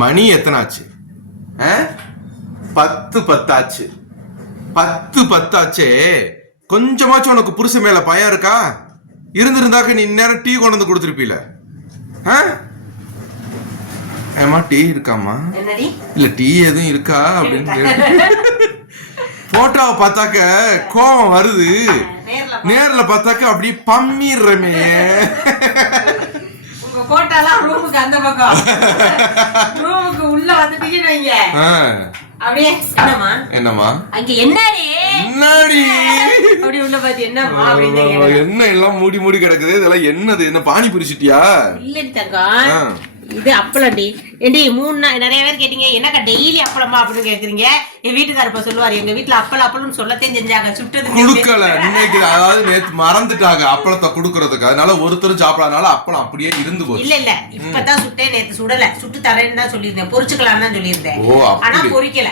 மணி எத்தனை ஆச்சு ஆ? பத்து பத்தாச்சு. பத்து பத்தாச்சே. கொஞ்சமாச்சும் உனக்கு புருஷன் மேல பயம் இருக்கா? இருந்திருந்தாக்க நீ நேரம் டீ கொண்டு வந்து கொடுத்துருப்பீல. ஆ? ஏம்மா டீ இருக்காம்மா? என்னடி? இல்ல டீ எதுவும் இருக்கா அப்படின்னு போட்டோவை பார்த்தாக்க கோவம் வருது. நேர்ல நேர்ல பார்த்தாக்க அப்படியே பம்மிடுறமே. உங்க போட்டாலாம் ரூமுக்கு அந்த பக்கம். ரூமுக்கு உள்ள வந்துட்டீங்கன்னு வைங்க. அப்படியே என்னம்மா? என்னம்மா? அங்க என்னடி? என்னடி? அப்படி உள்ள பாத்து என்னம்மா அப்படின்னு கேக்குறேன். என்ன எல்லாம் மூடி மூடி கிடக்குது? இதெல்லாம் என்னது? என்ன பானி பிரிச்சிட்டியா இல்லடி தங்கம். இது அப்பளம்டி ஏண்டி மூணு நிறைய பேர் கேட்டீங்க என்னக்கா டெய்லி அப்பளமா அப்படின்னு கேக்குறீங்க? என் வீட்டுக்காரர் இப்ப சொல்லுவாரு எங்க வீட்டுல அப்பளம் அப்பளம்னு சொல்லத்தே செஞ்சாங்க சுட்டது குடுக்கல. இன்னைக்கு அதாவது நேத்து மறந்துட்டாங்க அப்பளத்தை குடுக்கறதுக்கு. அதனால ஒருத்தரும் சாப்பிடாதனால அப்பளம் அப்படியே இருந்து போச்சு. இல்ல இல்ல. இப்பதான் சுட்டேன் நேத்து சுடல. சுட்டு தரேன்னு தான் சொல்லியிருந்தேன். பொரிச்சுக்கலாம் தான் சொல்லியிருந்தேன். ஆனா பொரிக்கல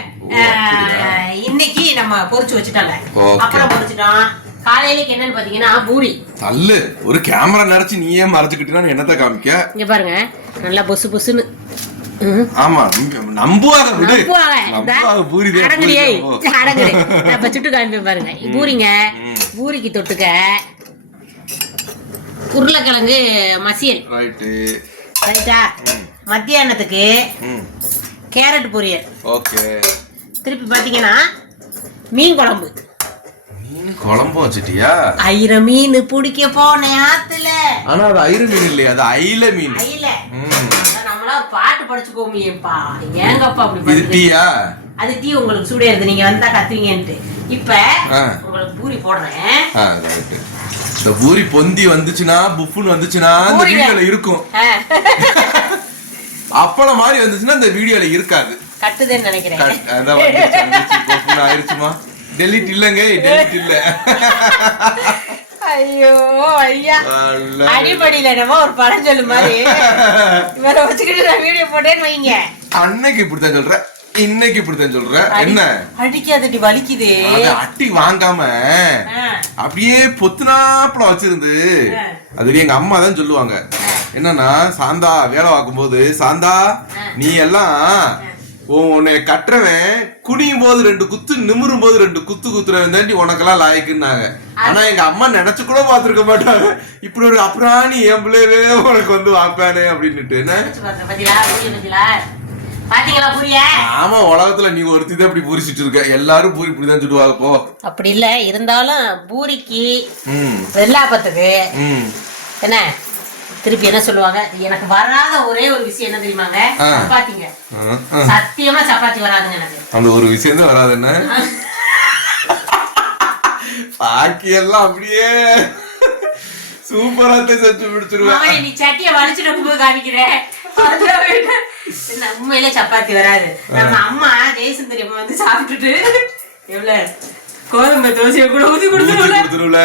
இன்னைக்கு நம்ம பொரிச்சு வச்சுட்டோம்ல. ஓகே. அப்புறம் பொரிச்சிட்டோம் காலையிலக்கு என்னன்னு பாத்தீங்கன்னா பூரி. தள்ளு. ஒரு கேமரா நிறைச்சு நீயே மறைச்சுக்கிட்டீங்கன்னா என்னத்த காமிக்க? இங்க பாருங்க. நல்லா பொசு பொசுன்னு. ஆமா நம்ப- நம்புவாத விடு. நம்புவாங்க. இப்ப சுட்டு காமிப்பேன் பாருங்க. பூரிங்க பூரிக்கு தொட்டுக்க உருளைக்கிழங்கு மசியல். ரைட்டு. ரைட்டா? மத்தியானத்துக்கு கேரட் பொரியல். ஓகே. திருப்பி பாத்தீங்கன்னா மீன் குழம்பு. மீன் குழம்பு வச்சிட்டியா? ஆயிரம் மீன் பிடிக்க போனேன் ஆத்துல. ஆனா அது ஐரு மீன் இல்லையா அது ஐல மீன். அதான் நம்மளா பாட்டு படிச்சுக்கோமியப்பா ஏங்கப்பா அப்படி இது பண்ணுறீங்க? டீயா அது டீ உங்களுக்கு சூடேறுது நீங்க வந்தா கத்துவீங்கன்ட்டு இப்ப ஆ. உங்களுக்கு பூரி போடுறேன். இந்த பூரி பொந்தி வந்துச்சுன்னா புஃப்னு வந்துச்சுன்னா பூரிங்க. வீடியோல இருக்கும் அப்பளம் மாதிரி வந்துச்சுன்னா இந்த வீடியோல இருக்காது கட்டுதுன்னு நினைக்கிறேன் அதான் ஆயிருச்சுமா டெலிட் இல்லங்க டெலிட் இல்ல ஐயோ ஐயா. அடிப்படையில என்னமோ ஒரு படம் சொல்லு மாதிரி. இவரை வச்சுக்கிட்டு நான் வீடியோ போட்டேன்னு வைங்க. அன்னைக்கு இப்படித்தான் சொல்ற. இன்னைக்கு இப்படித்தான் சொல்ற. என்ன? அடிக்காதடி வலிக்குது. அட்டி வாங்காம அப்படியே பொத்துனாப்புல வச்சிருந்து ஆ. அது எங்க அம்மா தான் சொல்லுவாங்க. என்னன்னா சாந்தா வேலை பார்க்கும் போது சாந்தா நீ எல்லாம் உன்னை கட்டுறவன் குனியும் போது ரெண்டு குத்து நிமிரும் போது ரெண்டு குத்து குத்துறவன் தாண்டி உனக்கெல்லாம் லாய்க்குன்னாங்க. ஆனா எங்க அம்மா நினைச்சு கூட பாத்துருக்க மாட்டாங்க. இப்படி ஒரு அப்புறாணி என் பிள்ளையவே உனக்கு வந்து வாப்பானே அப்படின்னுட்டு. என்ன? ஆமா உலகத்துல நீ ஒருத்தி தான் இப்படி பூரிச்சிட்டு இருக்க. எல்லாரும் பூரி இப்படிதான் சுடுவாங்க போ. அப்படி இல்ல இருந்தாலும் பூரிக்கு ம். வெள்ளாப்பத்துக்கு ம். என்ன? திருப்பி என்ன சொல்லுவாங்க? எனக்கு வராத ஒரே ஒரு விஷயம் என்ன தெரியுமாங்க. சப்பாத்திங்க. சத்தியமா சப்பாத்தி வராதுங்க எனக்கு. அந்த ஒரு விஷயம் தான் வராது என்ன? பாக்கி எல்லாம் அப்படியே சூப்பரா செஞ்சு பிடிச்சிருவேன் மகனே, நீ சட்டியை வலிச்சுட்டு போது காமிக்கிற. அதை விட என்ன, உண்மையிலே சப்பாத்தி வராது. நம்ம அம்மா ஜெயசுந்தரி அம்மா வந்து சாப்பிட்டுட்டு எவ்வளவு கோதுமை தோசையை கூட ஊத்தி கொடுத்துருவல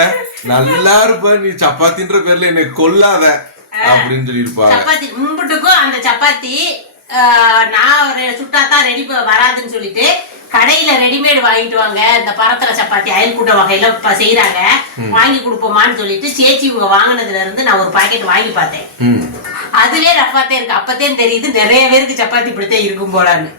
நல்லா இருப்ப நீ சப்பாத்தின்ற பேர்ல என்னை கொல்லாத. அப்படின்னு சொல்லியிருப்பாங்க. சப்பாத்தி மும்பிட்டுக்கும் அந்த சப்பாத்தி ஆஹ், நான் சுட்டாதான் ரெடி வராதுன்னு சொல்லிட்டு கடையில ரெடிமேட் வாங்கிட்டு வாங்க. இந்த பரத்தர சப்பாத்தி அயல் கூட்ட வகையில இப்ப செய்யறாங்க வாங்கி கொடுப்போமான்னு சொல்லிட்டு சேச்சி இவங்க வாங்கினதுல இருந்து நான் ஒரு பாக்கெட் வாங்கி பார்த்தேன். அதுவே ரஃபாத்தே இருக்கு. அப்பத்தே தெரியுது நிறைய பேருக்கு சப்பாத்தி இப்படித்தான் இருக்கும் போலான்னு.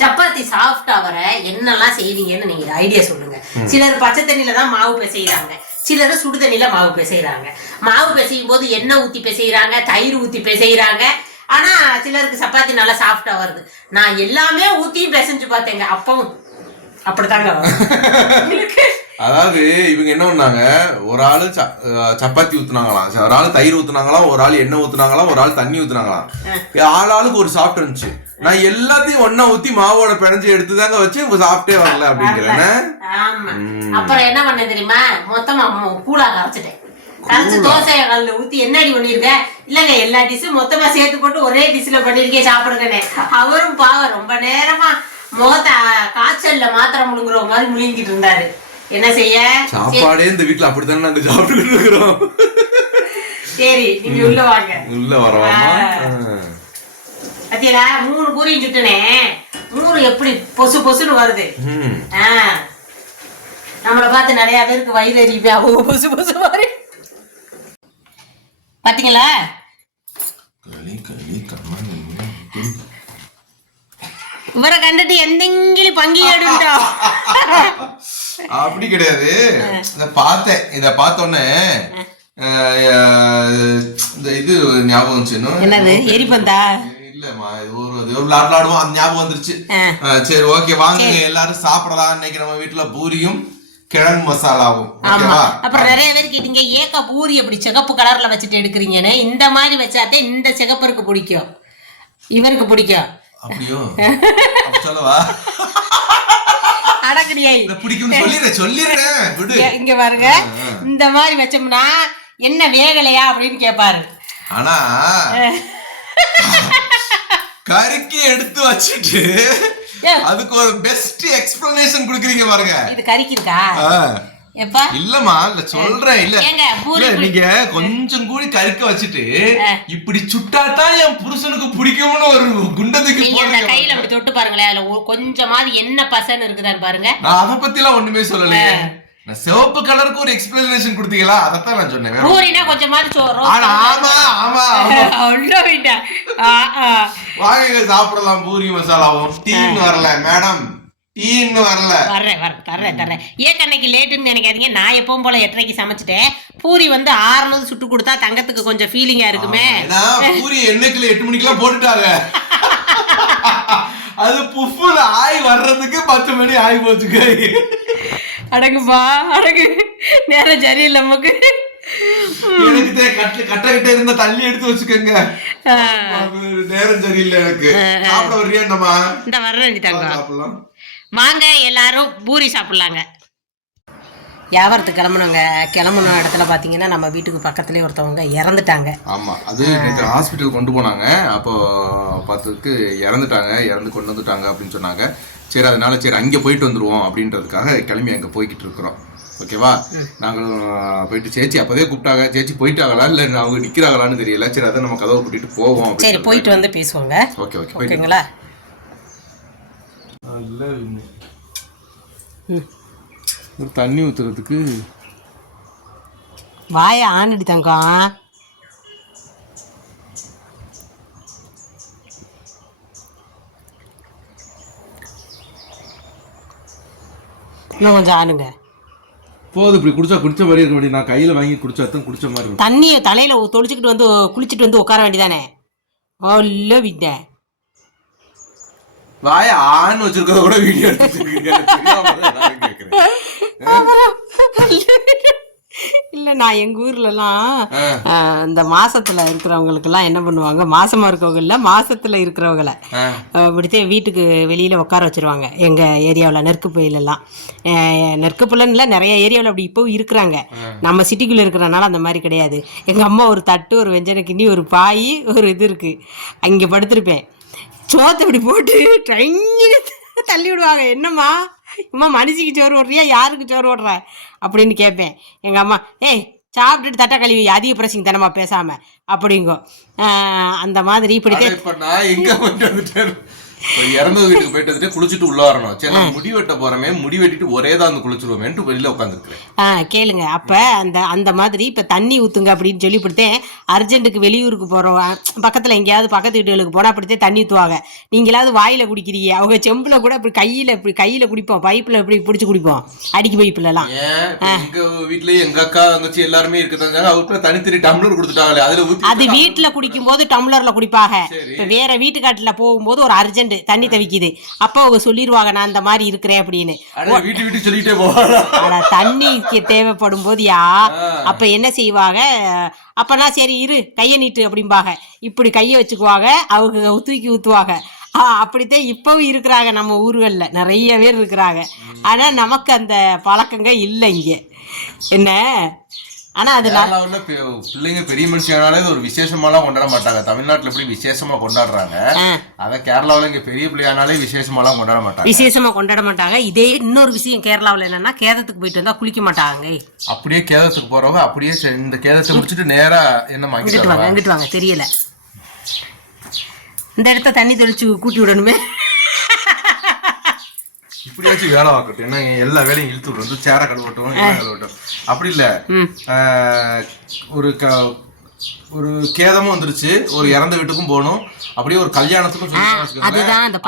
சப்பாத்தி சாஃப்டா வர என்னெல்லாம் செய்வீங்கன்னு நீங்க ஐடியா சொல்லுங்க. சிலர் பச்சை தண்ணியில தான் மாவு பிசைறாங்க சிலர் சுடு தண்ணியில மாவு பிசைறாங்க. மாவு பிசையும் போது எண்ணெய் ஊத்தி பிசைறாங்க தயிர் ஊத்தி பிசைறாங்க. ஆனா சிலருக்கு சப்பாத்தி நல்லா சாஃப்டா வருது. நான் எல்லாமே ஊத்தியும் பிசைஞ்சு பார்த்தேங்க. அப்பவும் அப்படித்தாங்க. அதாவது இவங்க என்ன பண்ணாங்க? ஒரு ஆளு சப்பாத்தி ஊத்துனாங்களாம் ஒரு ஆளு தயிர் ஊத்துனாங்களாம் ஒரு ஆள் எண்ணெய் ஊத்துனாங்களாம் ஒரு ஆள் தண்ணி ஊத்துனாங்களாம் ஆள் ஆளுக்கு ஒரு சாப்பிட்டு இருந்துச்சு. நான் எல்லாத்தையும் ஒண்ணா ஊத்தி மாவோட பிணைஞ்சு எடுத்து தாங்க வச்சு இப்ப சாப்பிட்டே வரல அப்படிங்கிறேன்னு ஆமா. அப்புறம் என்ன பண்ண தெரியுமா? மொத்தமா கூழா கரைச்சிட்டேன் கரைச்சு தோசை கல்ல ஊத்தி என்னடி பண்ணிருக்க இல்லங்க எல்லா டிஷ்ஷும் மொத்தமா சேர்த்து போட்டு ஒரே டிஷ்ல பண்ணிருக்கேன் சாப்பிடுங்கண்ணே அவரும் பாவம் ரொம்ப நேரமா மோத்த காய்ச்சல்ல மாத்திரை முழுங்குற மாதிரி முழுங்கிட்டு இருந்தாரு. என்ன செய்ய? சாப்பாடே இந்த வீட்டுல அப்படித்தானே நாங்க சாப்பிட்டுக்கிட்டு இருக்கிறோம். சரி நீங்க உள்ள வாங்க. உள்ள வரவாமா பத்தியலா மூணு பூரியும் சுட்டுனே மூணு எப்படி பொசு பொசுன்னு வருது. நம்மளை பார்த்து நிறைய பேருக்கு வயிறு எரியுமே அவங்க பொசு பொசு மாதிரி. பாத்தீங்களா? இவரை கண்டுட்டு எந்தெங்கிலும் பங்கி எடுண்டோ அப்படி கிடையாது. இத பார்த்தேன். இத பார்த்தோன்னே இந்த இது ஞாபகம். என்னது? எரிபந்தா இல்லம்மா இது ஒரு இது ஒரு விளாட் விளாடுவோம். அந்த ஞாபகம் வந்துருச்சு. சரி ஓகே வாங்க எல்லாரும் சாப்பிடலாம் இன்னைக்கு நம்ம வீட்டுல பூரியும் கிழங்கு மசாலாவும். ஆமா. அப்புறம் நிறைய பேர் கேட்டீங்க ஏக்கா பூரி அப்படி சிகப்பு கலர்ல வச்சுட்டு எடுக்கிறீங்கன்னு? இந்த மாதிரி வச்சாத்தே இந்த சிகப்பருக்கு பிடிக்கும். இவருக்கு பிடிக்கும். அப்படியோ? அப்ப சொல்லவா? அடக்கடியாய் இங்க பாருங்க. இந்த மாதிரி வச்சோம்னா என்ன வேகலையா அப்படின்னு கேட்பாரு ஆனா கறிக்கு எடுத்து வச்சுட்டு. அதுக்கு ஒரு பெஸ்ட் எக்ஸ்பிளனேஷன் குடுக்குறீங்க பாருங்க. இது கறிக்கு இருக்கா இல்லம்மா இல்ல சொல்றேன் இல்ல. நீங்க கொஞ்சம் கூடி கறிக்க வச்சுட்டு இப்படி சுட்டாதான் என் புருஷனுக்கு பிடிக்கும்னு ஒரு குண்டத்துக்கு போடுறீங்க கையில அப்படி தொட்டு பாருங்களேன் அதுல கொஞ்சமாவது என்ன பசன்னு இருக்குதான்னு பாருங்க. நான் அத பத்தி எல்லாம் ஒண்ணுமே சொல்லலையே. நான் சிவப்பு கலருக்கு ஒரு எக்ஸ்பிளனேஷன் கொடுத்தீங்களா? அதத்தான் நான் சொன்னேன். ஒண்ணும் பூரினா கொஞ்சமாவது சோறும் ஆனா ஆமா ஆமா. வாங்க சாப்பிடலாம். பூரி மசாலாவும். டீன்னு வரல மேடம். டீன்னு வரல. வர்றேன் வர்றேன் தர்றேன் தர்றேன். ஏன் அன்னைக்கு லேட்டுன்னு நினைக்காதீங்க. நான் எப்பவும் போல எட்டரைக்கு சமைச்சிட்டேன். பூரி வந்து ஆறுனது சுட்டு கொடுத்தா தங்கத்துக்கு கொஞ்சம் ஃபீலிங்கா இருக்குமே. பூரி எண்ணெய்க்குள்ள எட்டு மணிக்கெல்லாம் போட்டுட்டாங்க. அது புஃப்புல ஆய் வர்றதுக்கு பத்து மணி ஆகி போச்சுக்க அடங்குப்பா அடங்கு. நேரம் சரியில்லை நமக்கு எனக்கு தே- கட்டு கட்ட கிட்ட இருந்த தள்ளி எடுத்து வச்சுக்கோங்க. நேரம் சரியில்லை எனக்கு. சாப்பிட வர்றியா நம்ம இந்த வர்றேன் தங்கம் சாப்பிடலாம். வாங்க எல்லாரும் பூரி சாப்பிட்லாங்க. வியாபாரத்துக்கு கிளம்புனவங்க கிளம்புன இடத்துல பார்த்தீங்கன்னா நம்ம வீட்டுக்கு பக்கத்துலேயே ஒருத்தவங்க இறந்துட்டாங்க. ஆமா அது நேற்று ஹாஸ்பிட்டல் கொண்டு போனாங்க. அப்போ பார்த்ததுக்கு இறந்துட்டாங்க இறந்து கொண்டு வந்துட்டாங்க அப்படின்னு சொன்னாங்க. சரி அதனால சரி அங்கே போயிட்டு வந்துருவோம் அப்படின்றதுக்காக கிளம்பி அங்கே போய்கிட்டு இருக்கிறோம். ஓகேவா? நாங்களும் போயிட்டு சேச்சி அப்போதே கூப்பிட்டாங்க. சேச்சி போயிட்டாங்களா? இல்லை அவங்க நிற்கிறாங்களான்னு தெரியல. சரி அதை நம்ம கதவை கூட்டிட்டு போவோம் சரி போயிட்டு வந்து பேசுவோங்க. ஓகே ஓகே ஓகேங்களா? ஒரு தண்ணி ஊற்றுறதுக்கு வாய ஆனடி தங்கம் இன்னும் கொஞ்சம் ஆனுங்க போதும் இப்படி குடிச்சா குடிச்ச மாதிரி இருக்க முடியும் நான் கையில் வாங்கி குடிச்சா தான் குடிச்ச மாதிரி இருக்கும். தண்ணியை தலையில தொளிச்சுக்கிட்டு வந்து குளிச்சுட்டு வந்து உட்கார வேண்டியதானே? ஓல்ல விட்ட வாய ஆன்னு வச்சிருக்கத கூட வீடியோ. இல்ல நான் எங்க ஆ. ஆஹ், இந்த மாசத்துல இருக்கிறவங்களுக்கெல்லாம் என்ன பண்ணுவாங்க? மாசமா இருக்கவங்க இல்ல மாசத்துல இருக்கிறவங்கள. இப்படித்தே வீட்டுக்கு வெளியில் உட்கார வச்சிருவாங்க. எங்கள் ஏரியாவில் நெற்குப்பையிலலாம் நெற்குப்பையில் நிறைய ஏரியாவில் அப்படி இப்போவும் இருக்கிறாங்க. நம்ம சிட்டிக்குள்ளே இருக்கிறனால அந்த மாதிரி கிடையாது. எங்கள் அம்மா ஒரு தட்டு ஒரு வெஞ்சனை கிண்டி ஒரு பாய் ஒரு இது இருக்குது அங்கே படுத்திருப்பேன். சோத்தை இப்படி போட்டு ட்ரைங்கி தள்ளி விடுவாங்க. என்னம்மா? அம்மா மனுஷிக்கு சோறு ஓடுறியா யாருக்கு சோறு ஓடுற அப்படின்னு கேட்பேன். எங்கள் அம்மா ஏய் சாப்பிட்டுட்டு தட்டை கழுவி அதிக பிரச்சனை தானம்மா பேசாமல் அப்படிங்கோ. அந்த மாதிரி இப்படி ஆனா இப்ப நான் எங்க போயிட்டு வந்துட்டேன் இப்ப இறந்த வீட்டுக்கு போயிட்டு வந்துட்டு குளிச்சுட்டு உள்ள வரணும். சரி முடி வெட்ட போறமே முடி வெட்டிட்டு ஒரே தான் குளிச்சிருவோமேன்ட்டு வெளியில உட்காந்துருக்கேன் ஆ கேளுங்க. அப்போ அந்த அந்த மாதிரி இப்போ தண்ணி ஊற்றுங்க அப்படின்னு சொல்லி இப்படித்தேன் அர்ஜென்ட்டுக்கு வெளியூருக்கு போகிறோம் பக்கத்தில் எங்கேயாவது பக்கத்து வீட்டுகளுக்கு போனால் அப்படித்தே தண்ணி ஊற்றுவாங்க நீங்களாவது வாயில் குடிக்கிறீங்க. அவங்க செம்பில் கூட இப்படி கையில் இப்படி கையில் குடிப்போம். பைப்பில் இப்படி பிடிச்சி குடிப்போம். அடிக்கி ஏன்? இப்ப எங்க வீட்லயே எங்க அக்கா தங்கச்சி எல்லாருமே இருக்கதாங்க அவருக்குள்ள தனித்தனி டம்ளர் கொடுத்துட்டாங்களே. அதுல அது வீட்டில் குடிக்கும்போது டம்ளரில் குடிப்பாங்க. இப்போ வேற வீட்டுக்காட்டில் போகும்போது ஒரு அர்ஜென்ட் தண்ணி தவிக்குது. அப்போ அவங்க சொல்லிடுவாங்க நான் இந்த மாதிரி இருக்கிறேன் அப்படின்னு. வீட்டு வீட்டு சொல்லிட்டே ஆனா தண்ணிக்கு தேவைப்படும் போதுயா அப்ப என்ன செய்வாங்க? அப்பனா சரி இரு கையை நீட்டு அப்படிம்பாங்க. இப்படி கையை வச்சுக்குவாங்க அவங்க தூக்கி ஊத்துவாங்க. அப்படித்தான் இப்பவும் இருக்கிறாங்க நம்ம ஊர்களில். நிறைய பேர் இருக்கிறாங்க. ஆனா நமக்கு அந்த பழக்கங்க இல்லை இங்க என்ன? ஆனா அது கேரளாவுல பிள்ளைங்க பெரிய மனுஷனாலே ஒரு விசேஷமாலாம் கொண்டாட மாட்டாங்க. தமிழ்நாட்டுல எப்படி விசேஷமா கொண்டாடுறாங்க? ஆ, அத கேரளாவுல இங்க பெரிய பிள்ளையானாலே விசேஷமாலாம் கொண்டாட மாட்டாங்க. விசேஷமா கொண்டாட மாட்டாங்க. இதே இன்னொரு விஷயம் கேரளாவில் என்னன்னா கேதத்துக்கு போயிட்டு வந்தா குளிக்க மாட்டாங்க அப்படியே கேதத்துக்கு போறவங்க அப்படியே இந்த கேதத்தை முடிச்சுட்டு நேரா என்ன வாங்க வாங்கிட்டு இங்கிட்டு வாங்க தெரியல. இந்த இடத்த தண்ணி தெளிச்சு கூட்டி விடணுமே. இப்படியாச்சும் வேலை பார்க்கட்டும். ஏன்னா எல்லா வேலையும் இழுத்து விட்டு வந்து சேர கழுவட்டும் கழுவட்டும் அப்படி இல்ல. ஒரு க ஒரு கேதமும் வந்துருச்சு. ஒரு இறந்த வீட்டுக்கும் போகணும். அப்படியே ஒரு கல்யாணத்துக்கும்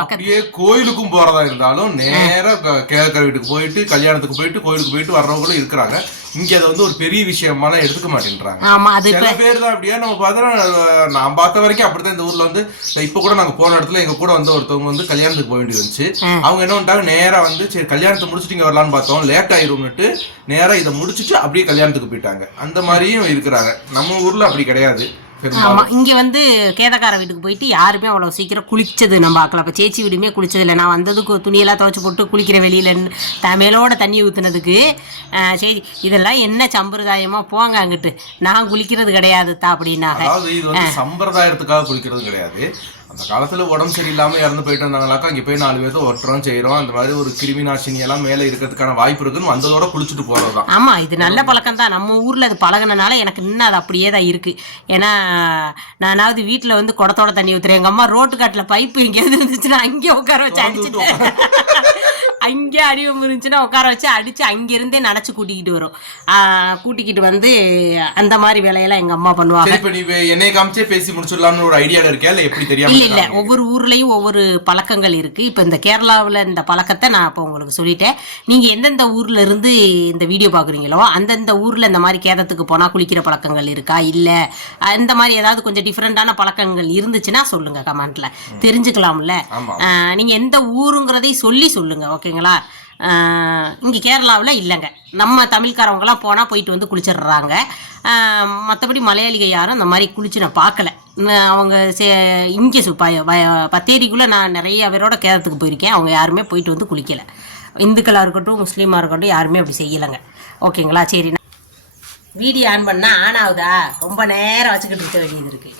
அப்படியே கோயிலுக்கும் போறதா இருந்தாலும் நேரா க- கேழ்கர் வீட்டுக்கு போயிட்டு கல்யாணத்துக்கு போயிட்டு கோயிலுக்கு போயிட்டு வர்றவங்களும் இருக்கிறாங்க. இங்க அதை வந்து ஒரு பெரிய விஷயமாலாம் எடுத்துக்க மாட்டேன்றாங்க. ஆமா அது சில பேர் தான் அப்படியே? நம்ம பார்த்தா நான் பார்த்த வரைக்கும் அப்படித்தான் இந்த ஊர்ல வந்து இப்ப கூட நாங்க போன இடத்துல எங்க கூட வந்து ஒருத்தவங்க வந்து கல்யாணத்துக்கு போக வேண்டி வந்துச்சு. அவங்க என்ன பண்ணிட்டாங்க நேரா வந்து சரி கல்யாணத்தை முடிச்சுட்டு இங்க வரலாம்னு பார்த்தோம். லேட் ஆயிரும்னுட்டு நேரா இதை முடிச்சுட்டு அப்படியே கல்யாணத்துக்கு போயிட்டாங்க. அந்த மாதிரியும் இருக்கிறாங்க. நம்ம ஊர்ல அப்படி கிடையாது. பெரும்பாலும். ஆமா இங்க வந்து கேதக்கார வீட்டுக்கு போயிட்டு யாருமே அவ்வளவு சீக்கிரம் குளிச்சது நம்ம பார்க்கல அப்ப சேச்சி வீடுமே குளிச்சது இல்லை. நான் வந்ததுக்கு துணியெல்லாம் துவைச்சு போட்டு குளிக்கிற வெளியில த- மேலோட தண்ணி ஊத்துனதுக்கு ஆஹ், சரி இதெல்லாம் என்ன சம்பிரதாயமா போங்க அங்கிட்டு. நான் குளிக்கிறது கிடையாது தா அப்படின்னாங்க சம்பிரதாயத்துக்காக குளிக்கிறது கிடையாது. அந்த காலத்துல உடம்பு சரியில்லாம இறந்து போயிட்டு வந்தாங்களாக்கா இங்க போய் நாலு பேர்த்த ஒட்டுறோம் செய்யறோம் அந்த மாதிரி ஒரு கிருமி நாசினி எல்லாம் மேல இருக்கிறதுக்கான வாய்ப்பு இருக்குன்னு வந்ததோட குளிச்சுட்டு போறதுதான். ஆமா இது நல்ல பழக்கம் தான் நம்ம ஊர்ல அது பழகுனனால எனக்கு இன்னும் அது அப்படியே தான் இருக்கு. ஏன்னா நானாவது வீட்டுல வந்து குடத்தோட தண்ணி ஊத்துறேன். எங்க அம்மா ரோட்டு காட்டுல பைப்பு எங்கேயாவது இருந்துச்சுன்னா அங்கே உட்கார வச்சு அடிச்சுட்டு அங்கே அடிவம் இருந்துச்சுன்னா உட்கார வச்சு அடிச்சு அங்கிருந்தே நினச்சி கூட்டிக்கிட்டு வரும். கூட்டிக்கிட்டு வந்து அந்த மாதிரி வேலையெல்லாம் எங்க அம்மா பண்ணுவாங்க. இப்ப நீ என்னைய காமிச்சே பேசி முடிச்சிடலாம்னு ஒரு ஐடியால இருக்கியா? இல்ல எப்படி தெரியாம இல்ல இல்ல? ஒவ்வொரு ஊர்லயும் ஒவ்வொரு பழக்கங்கள் இருக்கு. இப்ப இந்த கேரளாவுல இந்த பழக்கத்தை நான் இப்போ உங்களுக்கு சொல்லிட்டேன். நீங்க எந்தெந்த ஊர்ல இருந்து இந்த வீடியோ பாக்குறீங்களோ அந்தந்த ஊர்ல இந்த மாதிரி கேதத்துக்கு போனா குளிக்கிற பழக்கங்கள் இருக்கா? இல்ல அந்த மாதிரி ஏதாவது கொஞ்சம் டிஃப்ரெண்டான பழக்கங்கள் இருந்துச்சுன்னா சொல்லுங்க கமெண்ட்ல. தெரிஞ்சுக்கலாம்ல. ஆமா. ஆஹ் நீங்க எந்த ஊருங்கிறதை சொல்லி சொல்லுங்க ஓகேங்களா? இங்கே கேரளாவில் இல்லைங்க. நம்ம தமிழ்காரவங்களாம் போனால் போயிட்டு வந்து குளிச்சிடுறாங்க. மற்றபடி மலையாளிகள் யாரும் அந்த மாதிரி குளிச்சு நான் பார்க்கல. அவங்க சே இங்கே சு ப- பத்தேரிக்குள்ளே நான் நிறைய பேரோட கேரளத்துக்கு போயிருக்கேன். அவங்க யாருமே போயிட்டு வந்து குளிக்கல. இந்துக்களாக இருக்கட்டும் முஸ்லீமாக இருக்கட்டும் யாருமே அப்படி செய்யலைங்க. ஓகேங்களா? சரி வீடியோ ஆன் பண்ணால் ஆன் ஆகுதா? ரொம்ப நேரம் வச்சுக்கிட்டு இருக்க வேண்டியது இருக்குது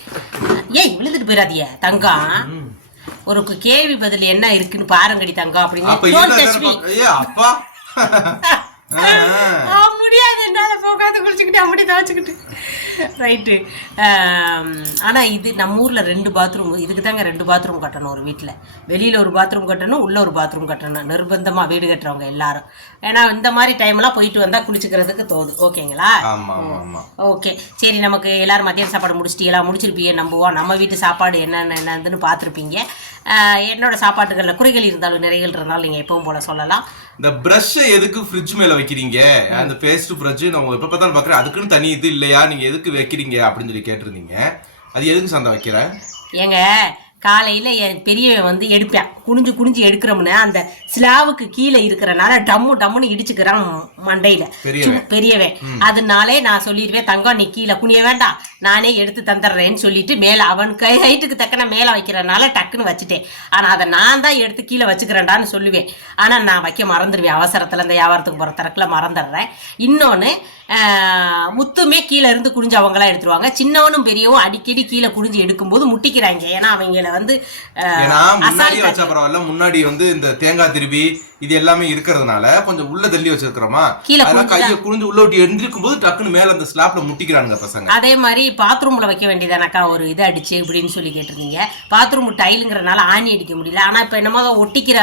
ஏய் விழுந்துட்டு போயிடாதீங்க தங்கம். ஒரு கேள்வி பதில் என்ன இருக்குன்னு பாருங்கடி தங்கம் அப்ப அப்படின்னு முடியாது. என்னால போகாது குளிச்சுக்கிட்டு அப்படி துவச்சிக்கிட்டு. ரைட்டு ஆனா இது நம்ம ஊர்ல ரெண்டு பாத்ரூம் இதுக்கு தாங்க ரெண்டு பாத்ரூம் கட்டணும் ஒரு வீட்ல. வெளியில ஒரு பாத்ரூம் கட்டணும் உள்ள ஒரு பாத்ரூம் கட்டணும். நிர்பந்தமா வீடு கட்டுறவங்க எல்லாரும். ஏன்னா இந்த மாதிரி டைம்லாம் போயிட்டு வந்தா குளிச்சுக்கிறதுக்கு தோது. ஓகேங்களா? ஓகே. சரி நமக்கு எல்லாரும் மத்தியான சாப்பாடு முடிச்சிட்டீங்களா முடிச்சிருப்பீங்க நம்புவோம். நம்ம வீட்டு சாப்பாடு என்னென்ன என்னதுன்னு பார்த்துருப்பீங்க. என்னோட சாப்பாட்டுகளில் குறைகள் இருந்தாலும் நிறைகள் இருந்தாலும் நீங்கள் எப்பவும் போல சொல்லலாம். இந்த பிரஷ் எதுக்கு ஃப்ரிட்ஜ் மேல வைக்கிறீங்க? அந்த பேஸ்ட் பிரஷ் நம்ம எப்ப பார்த்தாலும் பாக்குறேன் அதுக்குன்னு தனி இது இல்லையா? நீங்க எதுக்கு வைக்கிறீங்க? அப்படின்னு சொல்லி கேட்டிருந்தீங்க. அது எதுக்கு சந்தா வைக்கிற? ஏங்க காலையில் என் பெரியவன் வந்து எடுப்பேன். குனிஞ்சு குனிஞ்சு எடுக்கிறோம்னு அந்த ஸ்லாவுக்கு கீழே இருக்கிறனால டம்மு டம்முன்னு இடிச்சுக்கிறான் மண்டையில். பெரியவன். அதனாலே நான் சொல்லிடுவேன் தங்கம் நீ கீழே குனிய வேண்டாம். நானே எடுத்து தந்துடுறேன்னு சொல்லிட்டு மேலே அவன் கை ஹைட்டுக்கு தக்கன மேலே வைக்கிறனால டக்குன்னு வச்சுட்டேன். ஆனால் அதை நான் தான் எடுத்து கீழே வச்சுக்கிறேன்டான்னு சொல்லுவேன். ஆனால் நான் வைக்க மறந்துடுவேன். அவசரத்தில் இந்த வியாபாரத்துக்கு போகிற திறக்கில் மறந்துடுறேன். இன்னொன்று முத்துமே கீழே இருந்து குனிஞ்சு அவங்களாம் எடுத்துருவாங்க. சின்னவனும் பெரியவும் அடிக்கடி கீழே குனிஞ்சு எடுக்கும்போது முட்டிக்கிறாங்க. ஏன்னா அவங்கள வந்து முன்னாடி வச்சா பரவாயில்ல. முன்னாடி வந்து இந்த தேங்காய் திருப்பி இது எல்லாமே இருக்கிறதுனால கொஞ்சம் உள்ள தள்ளி வச்சிருக்கிறோமா? அதெல்லாம் கையை குனிஞ்சு உள்ள விட்டு எந்திரிக்கும் போது டக்குன்னு மேல அந்த ஸ்லாப்ல முட்டிக்கிறானுங்க பசங்க. அதே மாதிரி பாத்ரூம்ல வைக்க வேண்டியதானக்கா? ஒரு இது அடிச்சு இப்படின்னு சொல்லி கேட்டிருந்தீங்க. பாத்ரூம் டைலுங்கிறனால ஆணி அடிக்க முடியல. ஆனா இப்ப என்னமோ ஒட்டிக்கிற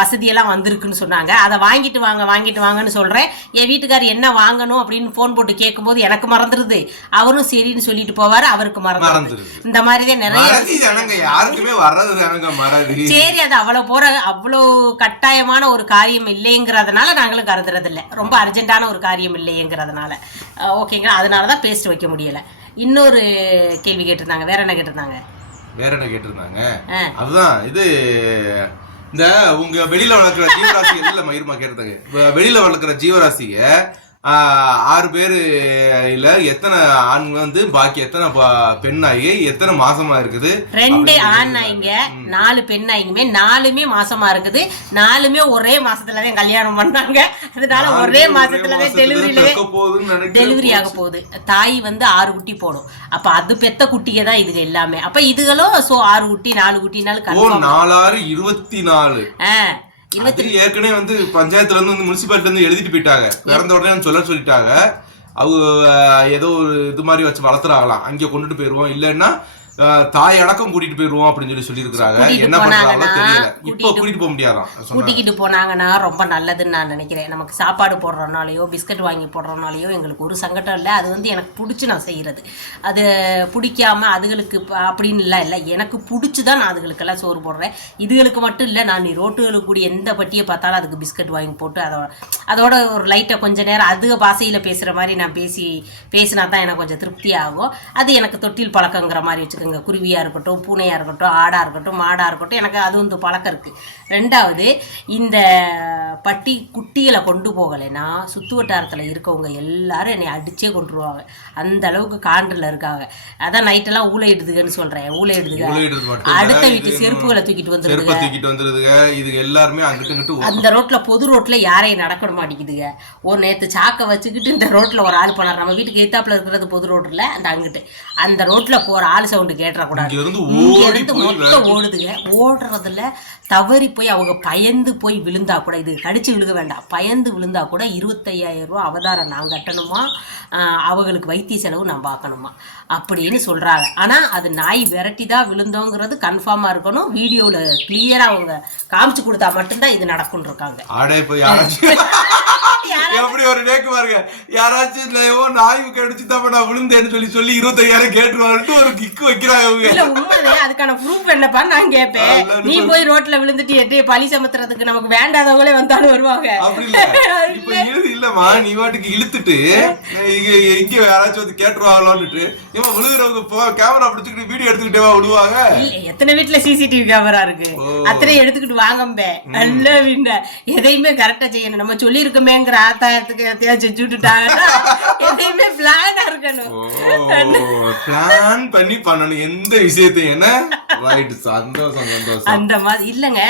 வசதியெல்லாம் வந்திருக்குன்னு சொன்னாங்க. அதை வாங்கிட்டு வாங்க வாங்கிட்டு வாங்கன்னு சொல்றேன். என் வீட்டுக்காரர் என்ன வாங்கணும் அப்படின்னு ஃபோன் போட்டு கேட்கும்போது எனக்கு மறந்துடுது அவரும் சரின்னு சொல்லிட்டு போவாரு அவருக்கு மறந்துடுது. இந்த மாதிரிதான் நிறைய யாருக்குமே வர்றது சரி அது அவ்வளவு போற அவ்வளோ கட்டாயமான ஒரு காரியம் இல்லைங்கிறதுனால நாங்களும் கருதுறது இல்ல ரொம்ப அர்ஜென்ட்டான ஒரு காரியம் இல்லைங்கிறதுனால. ஓகேங்களா? அதனால தான் பேஸ்ட் வைக்க முடியல. இன்னொரு கேள்வி கேட்டிருந்தாங்க. வேற என்ன கேட்டிருந்தாங்க? வேற என்ன கேட்டிருந்தாங்க. அதுதான் இது இந்த உங்க வெளியில வளர்க்குற ஜீவராசிகள் இல்ல மயிருமா கேட்டதுங்க வெ- வெளியில வளர்க்குற ஜீவராசிக ஆ, ஆறு பேரு இல்ல எத்தனை ஆண் வந்து பாக்கி எத்தனை பெண் ஆகி எத்தனை மாசமா இருக்குது? ரெண்டு ஆண் நாய்ங்க நாலு பெண் நாய்ங்குமே நாலுமே மாசமா இருக்குது. நாலுமே ஒரே மாசத்துல தான் கல்யாணம் பண்ணாங்க. அதனால ஒரே மாசத்துல தான் டெலிவரியிலே. டெலிவரி ஆக போகுது. தாய் வந்து ஆறு குட்டி போடும். அப்ப அது பெத்த குட்டிங்க தான் இதுக எல்லாமே. அப்ப இதுகளும் சோ ஆறு குட்டி நாலு குட்டினாலும் கன்ஃபார்ம் நாலாறு இருபத்தி நாலு. ஆ. அது ஏற்கனவே வந்து பஞ்சாயத்துல இருந்து வந்து முனிசிபாலிட்டி இருந்து எழுதிட்டு போயிட்டாங்க. பிறந்த உடனே வந்து சொல்ல சொல்லிட்டாங்க. அவங்க ஏதோ ஒரு இது மாதிரி வச்சு வளர்த்துறாங்களாம். அங்கே கொண்டுட்டு போயிருவோம். இல்லைன்னா தாய் அடக்கம் கூட்டிட்டு போயிருவோம் அப்படின்னு சொல்லி சொல்லியிருக்கிறாங்க. கூட்டிட்டு என்ன பண்றாங்களோ போனாங்கன்னா, தெரியல. இப்போ கூட்டிட்டு- போக முடியாதாம் சொன்னாங்க. கூட்டிக்கிட்டு போனாங்கன்னா ரொம்ப நல்லதுன்னு நான் நினைக்கிறேன். நமக்கு சாப்பாடு போடுறதுனாலையோ பிஸ்கட் வாங்கி போடுறதுனாலையோ எங்களுக்கு ஒரு சங்கடம் இல்லை. அது வந்து எனக்கு பிடிச்சி நான் செய்கிறது அது பிடிக்காம அதுகளுக்கு அப்படின்னு இல்லை இல்லை. எனக்கு பிடிச்சி தான் நான் அதுகளுக்கெல்லாம் சோறு போடுறேன். இதுகளுக்கு மட்டும் இல்லை நான் நீ ரோட்டுகளுக்கு கூடிய எந்த பட்டியை பார்த்தாலும் அதுக்கு பிஸ்கட் வாங்கி போட்டு அதோட அதோட ஒரு லைட்டை கொஞ்ச நேரம் அதுக பாசையில் பேசுகிற மாதிரி நான் பேசி பேசினா தான் எனக்கு கொஞ்சம் திருப்தி ஆகும் அது எனக்கு தொட்டில் பழக்கங்கிற மாதிரி வச்சுக்கோங்க குருவியாக இருக்கட்டும் பூனையாக இருக்கட்டும் ஆடாக இருக்கட்டும் மாடாக இருக்கட்டும் எனக்கு அது வந்து பழக்கம் இருக்குது ரெண்டாவது இந்த பட்டி குட்டிகளை கொண்டு போகலைன்னா சுற்று வட்டாரத்தில் இருக்கவங்க எல்லாரும் என்னை அடிச்சே கொண்டுருவாங்க அந்த அளவுக்கு காண்டில் இருக்காங்க. அதான் நைட்டெல்லாம் ஊழையிடுதுகன்னு சொல்கிறேன் ஊழையிடுதுக அடுத்த வீட்டு செருப்புகளை தூக்கிட்டு வந்துருதுங்க செருப்பை தூக்கிட்டு வந்துருதுங்க இது எல்லாருமே அந்த ரோட்ல பொது ரோட்ல யாரையும் நடக்க மாட்டேங்குதுங்க ஒரு நேத்து சாக்க வச்சுக்கிட்டு இந்த ரோட்ல ஒரு ஆள் போனார். நம்ம வீட்டுக்கு எத்தாப்புல இருக்கிறது பொது ரோட்ல அந்த அங்கிட்டு. அந்த ரோட்ல போற ஆள் சவுண்டு கேட்டக்கூடாது இங்க இருந்து மொத்தம் ஓடுதுங்க. ஓடுறதுல தவறி போய் அவங்க பயந்து போய் விழுந்தா கூட இது கடிச்சு விழுக வேண்டாம். பயந்து விழுந்தா கூட இருபத்தையாயிரம் ரூபா அவதாரம் நான் கட்டணுமா? அவங்களுக்கு வைத்திய செலவு நான் பார்க்கணுமா? அப்படின்னு சொல்றாங்க. ஆனா அது நாய் விரட்டி தான் விழுந்தோங்கிறது கன்ஃபார்மா இருக்கணும். வீடியோல கிளியரா அவங்க காமிச்சு கொடுத்தா மட்டும்தான் இது நடக்கும்னு இருக்காங்க. ஆடே போய் யாராச்சும் எப்படி ஒரு நேக்கு பாருங்க. யாராச்சும் ஏவோ நாய் கடிச்சு தான் நான் விழுந்தேன்னு சொல்லி சொல்லி இருபத்தையாயிரம் கேட்டுருவாருன்ட்டு ஒரு கிக்கு உண்மையே அதுக்கான ப்ரூஃப் என்னப்பா நான் கேட்பேன். நீ போய் ரோட்ல விழுந்துட்டு எட்டு பழி சமத்துறதுக்கு நமக்கு வேண்டாதவங்களே வந்தாலும் வருவாங்க. இப்ப இழுது இல்லம்மா நீ வாட்டுக்கு இழுத்துட்டு இங்க இங்க யாராச்சும் வந்து கேட்டுருவாங்களோன்னுட்டு இவன் விழுகிறவங்க போ கேமரா பிடிச்சிக்கிட்டு வீடியோ எடுத்துக்கிட்டே விடுவாங்க. எத்தனை வீட்டுல சிசிடிவி கேமரா இருக்கு. அத்தனை எடுத்துக்கிட்டு வாங்கம்பே நல்ல வீண்ட எதையுமே கரெக்டா செய்யணும். நம்ம சொல்லி இருக்கமேங்கிற ஆத்தாயத்துக்கு எதையாச்சும் செஞ்சு விட்டுட்டாங்கன்னா எதையுமே பிளானா இருக்கணும். பிளான் பண்ணி பண்ணணும். எந்த விஷயத்தையும் என்ன? ரைட் சந்தோஷம் சந்தோஷம். அந்த மாதிரி இல்லங்க.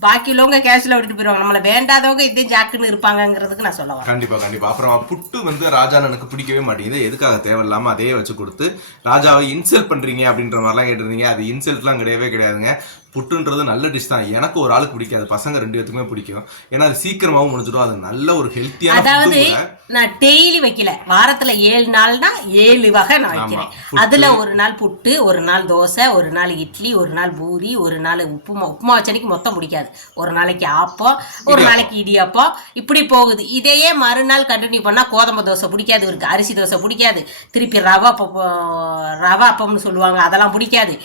பாக்கி உள்ளவங்க கேஷ்ல விட்டுட்டு போயிருவாங்க. நம்மள வேண்டாதவங்க இதே ஜாக்குன்னு இருப்பாங்கங்கிறதுக்கு நான் சொல்ல வரேன். கண்டிப்பா கண்டிப்பா. அப்புறம் புட்டு வந்து ராஜா எனக்கு பிடிக்கவே மாட்டேங்குது. எதுக்காக தேவையில்லாம அதே வச்சு கொடுத்து ராஜாவை இன்சல்ட் பண்றீங்க அப்படின்ற மாதிரிலாம் கேட்டிருந்தீங்க. அது இன்சல்ட்லாம் கிடையவே கிடையாதுங்க. புட்டுன்றது நல்ல டிஷ் தான். எனக்கு ஒரு ஆளுக்கு பிடிக்காது. பசங்க ரெண்டு பேத்துக்குமே பிடிக்கும். ஏன்னா அது சீக்கிரமாவும் முடிஞ்சிடும். அது நல்ல ஒரு ஹெல்த்தியான அதாவது நான் டெய்லி வைக்கல. வாரத்துல ஏழு நாள்னா ஏழு வகை நான் வைக்கிறேன். அதுல ஒரு நாள் புட்டு ஒரு நாள் தோசை ஒரு நாள் இட்லி ஒரு நாள் பூரி ஒரு நாள் உப்புமா. உப்புமா வச்சனைக்கு மொத்தம் பிடிக்காது. ஒரு நாளைக்கு ஆப்பம் ஒரு நாளைக்கு இடியாப்பம். இப்படி போகுது. இதையே மறுநாள் கண்டினியூ பண்ணா கோதம்பு தோசை பிடிக்காது. இருக்கு அரிசி தோசை பிடிக்காது. திருப்பி ரவா அப்பம் ரவா அப்பம்னு சொல்லுவாங்க. அதெல்லாம் பிடிக்காது.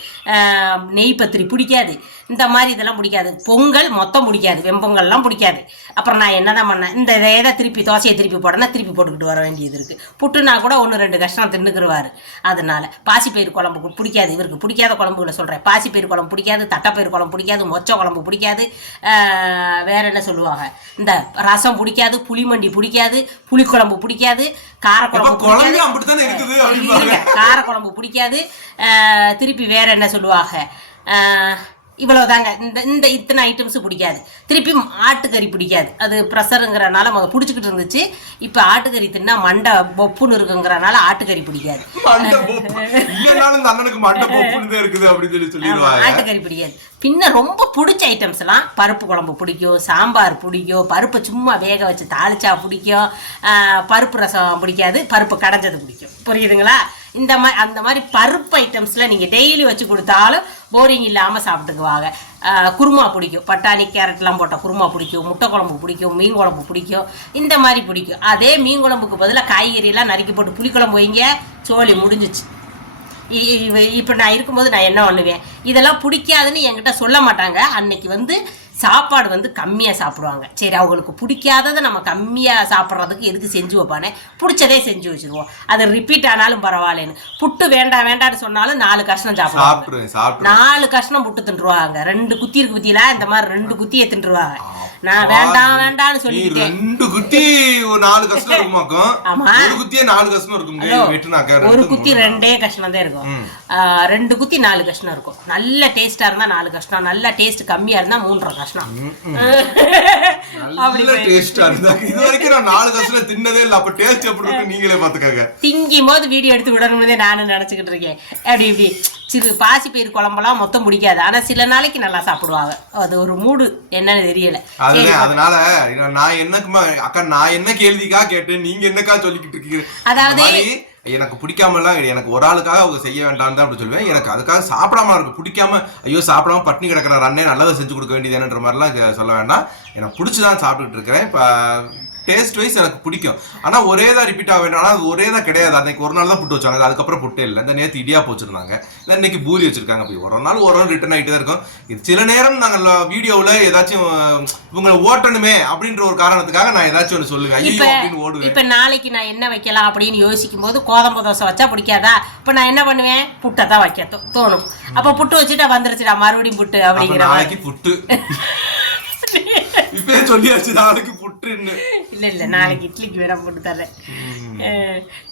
நெய் பத்திரி பிடிக்காது. இந்த மாதிரி இதெல்லாம் பிடிக்காது. பொங்கல் மொத்தம் பிடிக்காது. வெம்பொங்கல்லாம் பிடிக்காது. அப்புறம் நான் என்னதான் பண்ணேன்? இந்த இதை தான் திருப்பி தோசையை திருப்பி போடனா திருப்பி போட்டுக்கிட்டு வர வேண்டியது இருக்கு. புட்டுனா கூட ஒன்று ரெண்டு கஷ்டம் தின்னுக்குருவாரு. அதனால பாசிப்பயிறு குழம்பு பிடிக்காது. இவருக்கு பிடிக்காத குழம்புகளை சொல்கிறேன் பாசிப்பயிறு குழம்பு பிடிக்காது தட்டைப்பயிறு குழம்பு பிடிக்காது மொச்சை குழம்பு பிடிக்காது வேற என்ன சொல்லுவாங்க? இந்த ரசம் பிடிக்காது புளிமண்டி பிடிக்காது புளிக்குழம்பு பிடிக்காது காரக்குழம்பு காரக்குழம்பு பிடிக்காது திருப்பி வேற என்ன சொல்லுவாங்க? ஆஹ் இவ்வளவுதாங்க. இந்த இந்த இத்தனை ஐட்டம்ஸ் பிடிக்காது. திருப்பி ஆட்டுக்கறி பிடிக்காது. அது ப்ரெஷருங்கிறனால முத பிடிச்சிக்கிட்டு இருந்துச்சு. இப்போ ஆட்டுக்கறி தின்னா மண்டை பொப்புன்னு இருக்குங்கிறனால ஆட்டுக்கறி பிடிக்காது. ஆட்டுக்கறி பிடிக்காது. பின்ன ரொம்ப பிடிச்ச ஐட்டம்ஸ் எல்லாம் பருப்பு குழம்பு பிடிக்கும் சாம்பார் பிடிக்கும் பருப்பை சும்மா வேக வச்சு தாளிச்சா பிடிக்கும் பருப்பு ரசம் பிடிக்காது பருப்பு கடைஞ்சது பிடிக்கும். புரியுதுங்களா? இந்த மாதிரி அந்த மாதிரி பருப்பு ஐட்டம்ஸில் நீங்கள் டெய்லி வச்சு கொடுத்தாலும் போரிங் இல்லாமல் சாப்பிட்டுக்குவாங்க. குருமா பிடிக்கும். பட்டாணி கேரட்லாம் போட்டால் குருமா பிடிக்கும். முட்டை குழம்பு பிடிக்கும். மீன் குழம்பு பிடிக்கும். இந்த மாதிரி பிடிக்கும். அதே மீன் குழம்புக்கு பதிலாக காய்கறியெல்லாம் நறுக்கி போட்டு புளிக்குழம்பு வைங்க. சோழி முடிஞ்சிச்சு. இப்போ நான் இருக்கும்போது நான் என்ன பண்ணுவேன்? இதெல்லாம் பிடிக்காதுன்னு என்கிட்ட சொல்ல மாட்டாங்க. அன்னைக்கு வந்து சாப்பாடு வந்து கம்மியாக சாப்பிடுவாங்க. சரி அவங்களுக்கு பிடிக்காததை நம்ம கம்மியாக சாப்பிட்றதுக்கு எதுக்கு செஞ்சு வைப்பானே? பிடிச்சதே செஞ்சு வச்சுருவோம். அது ரிப்பீட் ஆனாலும் பரவாயில்லன்னு. புட்டு வேண்டாம் வேண்டாம்னு சொன்னாலும் நாலு கஷ்டம் சாப்பிடுவாங்க. நாலு கஷ்டம் புட்டு தின்றுவாங்க. ரெண்டு குத்தி இருக்கு குத்தியில இந்த மாதிரி ரெண்டு குத்தியை தின்றுவாங்க. நான் வேண்டாம் வேண்டாம்னு சொல்லிக்கிட்டேன் ரெண்டு குத்தி ஒரு நாலு கஷ்டம் இருக்குமாக்கும்? ஆமா. ஒரு குத்தியே நாலு கஷ்டம் இருக்கும் வெட்டுனாக்கா ஒரு குத்தி. ரெண்டே கஷ்டம் தான் இருக்கும். ரெண்டு குத்தி நாலு கஷ்டம் இருக்கும். நல்ல டேஸ்டா இருந்தா நாலு கஷ்டம் நல்ல டேஸ்ட் கம்மியா இருந்தா மூன்றரை கஷ்டம். நல்ல டேஸ்டா இருந்தா. இது வரைக்கும் நான் நாலு கஷ்டம் தின்னதே இல்ல. அப்ப டேஸ்ட் எப்படி இருக்கு நீங்களே பாத்துக்கங்க திங்கும் போது வீடியோ எடுத்து விடணும்னே நானும் நினச்சிக்கிட்டு இருக்கேன். அப்படி இப்படி. சிறு பாசி பயிர் குழம்பெல்லாம் மொத்தம் பிடிக்காது. ஆனா சில நாளைக்கு நல்லா சாப்பிடுவாங்க. அது ஒரு மூடு என்னன்னு தெரியல. அதுதான் அதனால நான் என்னக்குமா அக்கா நான் என்ன கேள்விக்கா கேட்டேன் நீங்க என்னக்கா சொல்லிக்கிட்டு இருக்கீங்க? அதாவது எனக்கு பிடிக்காமலாம். எனக்கு ஒரு ஆளுக்காக அவங்க செய்ய வேண்டாம் தான் அப்படி சொல்லுவேன். எனக்கு அதுக்காக சாப்பிடாம இருக்கு. பிடிக்காம ஐயோ சாப்பிடாம பட்டினி கிடக்கிற அண்ணே நல்லதை செஞ்சு கொடுக்க வேண்டியதுன்ற மாதிரிலாம் கே- சொல்ல வேண்டாம். எனக்கு பிடிச்சிதான் சாப்பிட்டுட்டு இருக்கிறேன். இப்போ டேஸ்ட் வைஸ் எனக்கு பிடிக்கும். ஆனா ஒரே தான் ரிப்பீட் ஆக வேண்டும். ஆனா அது ஒரே தான் கிடையாது. அன்னைக்கு ஒரு நாள் தான் புட்டு வச்சாங்க. அதுக்கப்புறம் புட்டே இல்லை. இந்த நேற்று இடியா வச்சிருந்தாங்க இல்லை இன்னைக்கு பூரி வச்சிருக்காங்க. அப்படி ஒரு நாள் ஒரு நாள் ரிட்டர்ன் ஆகிட்டு தான் இருக்கும். இது சில நேரம் நாங்கள் வீடியோவில் ஏதாச்சும் இவங்களை ஓட்டணுமே அப்படின்ற ஒரு காரணத்துக்காக நான் ஏதாச்சும் ஒன்று சொல்லுவேன். ஐயோ இப்ப அப்படின்னு ஓடுவேன். இப்ப நாளைக்கு நான் என்ன வைக்கலாம் அப்படின்னு யோசிக்கும் போது கோதம்பு தோசை வச்சா பிடிக்காதா? இப்ப நான் என்ன பண்ணுவேன்? புட்டை தான் வைக்க தோணும். அப்ப புட்டு வச்சுட்டா வந்துருச்சுடா. மறுபடியும் புட்டு அப்ப அப்படிங்கிற. நாளைக்கு புட்டு. இப்பயே சொல்லியாச்சு நாளைக்கு புட்டுன்னு. இல்ல இல்ல நாளைக்கு இட்லிக்கு வேணா போட்டு தரேன்.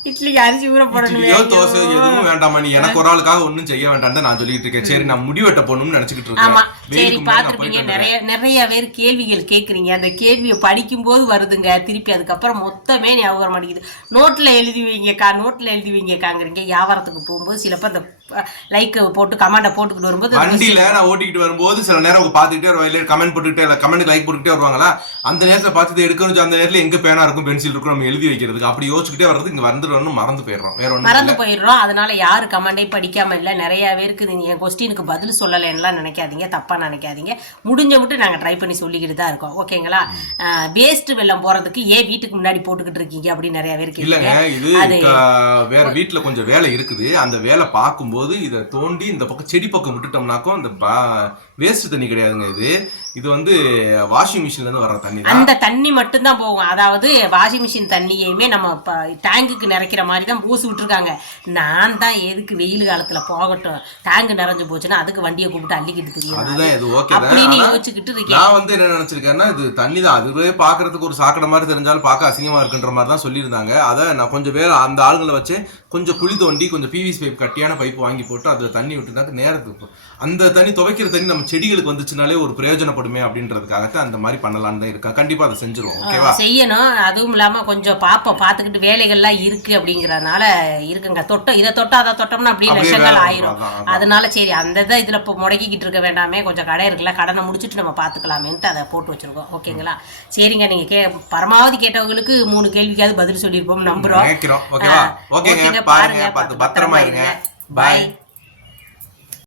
இட்லிக்கு அரிசி ஊற போடணுமே. தோசை எதுவும் வேண்டாமா நீ எனக்கு ஒரு ஆளுக்காக ஒண்ணும் செய்ய வேண்டாம்னு நான் சொல்லிட்டு இருக்கேன். சரி நான் முடிவெட்ட போகணும்னு நினைச்சுக்கிட்டு ஆமா. இருக்கேன் சரி முன்னாடி நான் பாத்துருப்பீங்க நிறைய நிறைய பேர் கேள்விகள் கேக்குறீங்க. அந்த கேள்வியை படிக்கும் போது வருதுங்க திருப்பி அதுக்கப்புறம் மொத்தமே ஞாபகம் மாட்டேங்குது. நோட்ல எழுதி வைங்கக்கா நோட்ல எழுதி வைங்கக்காங்கிறீங்க. வியாபாரத்துக்கு போகும்போது சில பேர் இந்த லைக் போட்டு கமெண்ட போட்டுக்கிட்டு வரும்போது வண்டியில நான் ஓட்டிக்கிட்டு வரும்போது சில நேரம் அவங்க பாத்துக்கிட்டே வருவாங்க. கமெண்ட் போட்டுக்கிட்டே இல்ல கமெண்ட் லைக் போட்டுக்கிட்டே வருவாங்களா? அந்த நேரத்துல பார்த்து எடுக்கணும் அந்த நேரத்துல எங்க பேனா இருக்கும் பென்சில் இருக்கும் நம்ம எழுதி வைக்கிறதுக்கு. அப்படி யோசிச்சுக்கிட்டே வர்றது இங்க வந்துடுவோம்னு மறந்து போயிடுறோம். வேற ஒண்ணும் மறந்து போயிடுறோம். அதனால யாரு கமெண்டே படிக்காம இல்ல நிறைய பேருக்கு இது என் கொஸ்டினுக்கு பதில் சொல்லலைன்னுலாம் நினைக்காதீங்க. தப்பா நினைக்காதீங்க. முடிஞ்ச மட்டும் நாங்க ட்ரை பண்ணி சொல்லிக்கிட்டு தான் இருக்கோம். ஓகேங்களா? வேஸ்ட் வெள்ளம் போறதுக்கு ஏன் வீட்டுக்கு முன்னாடி போட்டுக்கிட்டு இருக்கீங்க அப்படின்னு நிறைய பேருக்கு இல்லங்க. இது வேற வீட்ல கொஞ்சம் வேலை இருக்குது. அந்த வேலை பார்க்கும்போது இதை தோண்டி இந்த பக்கம் செடி பக்கம் விட்டுட்டோம்னாக்கும் இந்த வேஸ்ட் தண்ணி கிடையாதுங்க இது. இது வந்து வாஷிங் மிஷின்ல இருந்து வர்ற தண்ணி அந்த தண்ணி மட்டும்தான் போகும். அதாவது வாஷிங் மிஷின் தண்ணியையுமே நம்ம டேங்குக்கு நிறைக்கிற மாதிரி தான் பூசி விட்டுருக்காங்க. நான் தான் எதுக்கு வெயில் காலத்துல போகட்டும். டேங்க் நிறைஞ்சு போச்சுன்னா அதுக்கு வண்டியை கூப்பிட்டு அள்ளிக்கிட்டு தெரியும் அதுதான் இது ஓகே அப்படின்னு யோசிச்சுக்கிட்டு இருக்கேன். நான் வந்து என்ன நினைச்சிருக்கேன்னா இது தண்ணி தான். அதுவே பாக்குறதுக்கு ஒரு சாக்கடை மாதிரி தெரிஞ்சாலும் பார்க்க அசிங்கமா இருக்குன்ற மாதிரி தான் சொல்லியிருந்தாங்க. அதை நான் கொஞ்சம் பேர் அந்த ஆளுங்களை வச்சு கொஞ்சம் குழி தோண்டி கொஞ்சம் பிவிசி பைப் கட்டியான பைப் வாங்கி போட்டு அதுல தண்ணி விட்டுருந்தாங்க நேரத்துக்கு அந்த தண்ணி துவைக்கிற தண்ணி நம்ம செடிகளுக்கு வந்துச்சுனாலே ஒரு பிரயோஜனப்படுமே அப்படின்றதுக்காகத்தான் அந்த மாதிரி பண்ணலாம்னு தான் இருக்கேன் கண்டிப்பா அதை செஞ்சிருவோம் ஓகேவா? செய்யணும். அதுவும் இல்லாம கொஞ்சம் பாப்போம். பார்த்துக்கிட்டு வேலைகள்லாம் இருக்கு அப்படிங்கறதுனால இருக்குங்க. தொட்டம். இதை தொட்டா அதை தொட்டோம்னா அப்படியே லட்சங்கள் ஆயிரும். அதான், அதான். அதனால சரி அந்த இதை இதுல இப்போ முடக்கிக்கிட்டு இருக்க வேண்டாமே. கொஞ்சம் கடை இருக்குல்ல கடனை முடிச்சுட்டு நம்ம பார்த்துக்கலாமேன்ட்டு அதை போட்டு வச்சிருக்கோம். ஓகேங்களா? சரிங்க நீங்க கே பரமாவதி கேட்டவங்களுக்கு மூணு கேள்விக்காவது பதில் சொல்லியிருப்போம் நம்புறோம். நினைக்கிறோம். ஓகேவா? ஓகேங்க. பாருங்க பத்திரமா இருங்க. பாய்